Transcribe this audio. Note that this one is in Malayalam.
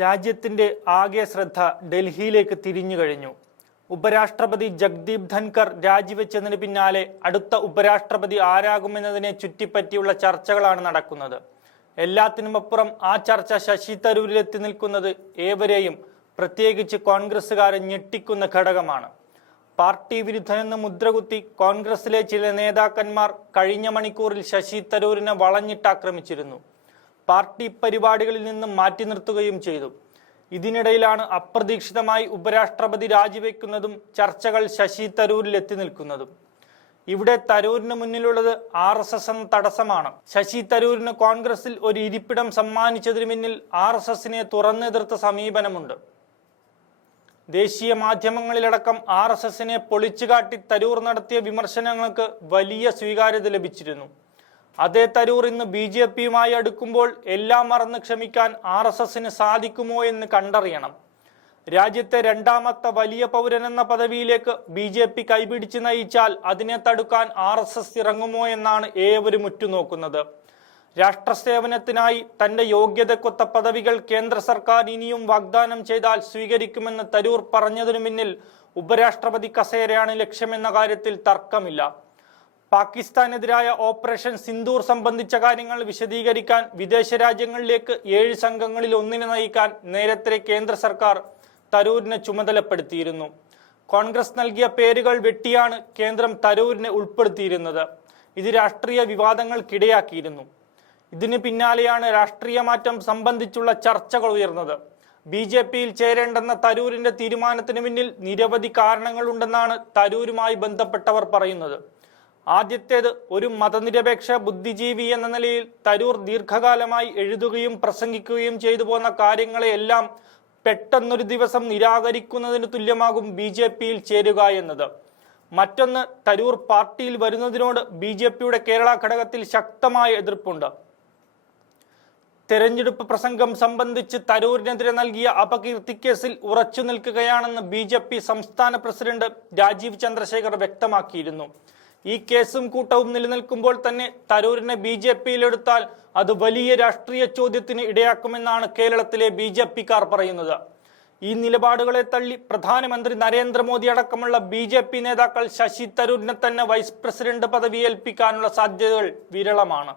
രാജ്യത്തിന്റെ ആകെ ശ്രദ്ധ ഡൽഹിയിലേക്ക് തിരിഞ്ഞു കഴിഞ്ഞു. ഉപരാഷ്ട്രപതി ജഗ്ദീപ് ധൻകർ രാജിവെച്ചതിന് പിന്നാലെ അടുത്ത ഉപരാഷ്ട്രപതി ആരാകുമെന്നതിനെ ചുറ്റിപ്പറ്റിയുള്ള ചർച്ചകളാണ് നടക്കുന്നത്. എല്ലാത്തിനുമപ്പുറം ആ ചർച്ച ശശി തരൂരിലെത്തി നിൽക്കുന്നത് ഏവരെയും, പ്രത്യേകിച്ച് കോൺഗ്രസുകാരെ ഞെട്ടിക്കുന്ന ഘടകമാണ്. പാർട്ടി വിരുദ്ധനെന്ന് മുദ്രകുത്തി കോൺഗ്രസിലെ ചില നേതാക്കന്മാർ കഴിഞ്ഞ മണിക്കൂറിൽ ശശി തരൂരിനെ വളഞ്ഞിട്ടാക്രമിച്ചിരുന്നു. പാർട്ടി പരിപാടികളിൽ നിന്നും മാറ്റി നിർത്തുകയും ചെയ്തു. ഇതിനിടയിലാണ് അപ്രതീക്ഷിതമായി ഉപരാഷ്ട്രപതി രാജിവെക്കുന്നതും ചർച്ചകൾ ശശി തരൂരിൽ എത്തി നിൽക്കുന്നതും. ഇവിടെ തരൂരിന് മുന്നിലുള്ളത് RSS എന്ന തടസ്സമാണ്. ശശി തരൂരിന് കോൺഗ്രസിൽ ഒരു ഇരിപ്പിടം സമ്മാനിച്ചതിന് പിന്നിൽ RSSനെ തുറന്നെതിർത്ത സമീപനമുണ്ട്. ദേശീയ മാധ്യമങ്ങളിലടക്കം RSSനെ പൊളിച്ചുകാട്ടി തരൂർ നടത്തിയ വിമർശനങ്ങൾക്ക് വലിയ സ്വീകാര്യത ലഭിച്ചിരുന്നു. അതേ തരൂർ ഇന്ന് BJPയുമായി അടുക്കുമ്പോൾ എല്ലാം മറന്ന് ക്ഷമിക്കാൻ RSSന് സാധിക്കുമോ എന്ന് കണ്ടറിയണം. രാജ്യത്തെ രണ്ടാമത്തെ വലിയ പൗരനെന്ന പദവിയിലേക്ക് BJP കൈപിടിച്ച് നയിച്ചാൽ അതിനെ തടുക്കാൻ RSS ഇറങ്ങുമോ എന്നാണ് ഏവരും ഉറ്റുനോക്കുന്നത്. രാഷ്ട്രസേവനത്തിനായി തന്റെ യോഗ്യതക്കൊത്ത പദവികൾ കേന്ദ്ര സർക്കാർ ഇനിയും വാഗ്ദാനം ചെയ്താൽ സ്വീകരിക്കുമെന്ന് തരൂർ പറഞ്ഞതിനു പിന്നിൽ ഉപരാഷ്ട്രപതി കസേരയാണ് ലക്ഷ്യമെന്ന കാര്യത്തിൽ തർക്കമില്ല. പാകിസ്ഥാനെതിരായ ഓപ്പറേഷൻ സിന്ദൂർ സംബന്ധിച്ച കാര്യങ്ങൾ വിശദീകരിക്കാൻ വിദേശ രാജ്യങ്ങളിലേക്ക് 7 സംഘങ്ങളിൽ ഒന്നിനെ നയിക്കാൻ നേരത്തെ കേന്ദ്ര സർക്കാർ തരൂരിനെ ചുമതലപ്പെടുത്തിയിരുന്നു. കോൺഗ്രസ് നൽകിയ പേരുകൾ വെട്ടിയാണ് കേന്ദ്രം തരൂരിനെ ഉൾപ്പെടുത്തിയിരുന്നത്. ഇത് രാഷ്ട്രീയ വിവാദങ്ങൾക്കിടയാക്കിയിരുന്നു. ഇതിന് പിന്നാലെയാണ് രാഷ്ട്രീയ മാറ്റം സംബന്ധിച്ചുള്ള ചർച്ചകൾ ഉയർന്നത്. BJPയിൽ ചേരേണ്ടെന്ന തരൂരിന്റെ തീരുമാനത്തിന് പിന്നിൽ നിരവധി കാരണങ്ങളുണ്ടെന്നാണ് തരൂരുമായി ബന്ധപ്പെട്ടവർ പറയുന്നത്. ആദ്യത്തേത്, ഒരു മതനിരപേക്ഷ ബുദ്ധിജീവി എന്ന നിലയിൽ തരൂർ ദീർഘകാലമായി എഴുതുകയും പ്രസംഗിക്കുകയും ചെയ്തു പോന്ന കാര്യങ്ങളെയെല്ലാം പെട്ടെന്നൊരു ദിവസം നിരാകരിക്കുന്നതിന് തുല്യമാകും BJPയിൽ ചേരുക എന്നത്. മറ്റൊന്ന്, തരൂർ പാർട്ടിയിൽ വരുന്നതിനോട് BJPയുടെ കേരള ഘടകത്തിൽ ശക്തമായ എതിർപ്പുണ്ട്. തെരഞ്ഞെടുപ്പ് പ്രസംഗം സംബന്ധിച്ച് തരൂരിനെതിരെ നൽകിയ അപകീർത്തിക്കേസിൽ ഉറച്ചു നിൽക്കുകയാണെന്ന് BJP സംസ്ഥാന പ്രസിഡന്റ് രാജീവ് ചന്ദ്രശേഖർ വ്യക്തമാക്കിയിരുന്നു. ഈ കേസും കൂട്ടവും നിലനിൽക്കുമ്പോൾ തന്നെ തരൂരിനെ BJPയിലെടുത്താൽ അത് വലിയ രാഷ്ട്രീയ ചോദ്യത്തിന് ഇടയാക്കുമെന്നാണ് കേരളത്തിലെ BJPക്കാർ പറയുന്നത്. ഈ നിലപാടുകളെ തള്ളി പ്രധാനമന്ത്രി നരേന്ദ്രമോദി അടക്കമുള്ള BJP നേതാക്കൾ ശശി തരൂരിനെ തന്നെ വൈസ് പ്രസിഡന്റ് പദവി ഏൽപ്പിക്കാനുള്ള സാധ്യതകൾ വിരളമാണ്.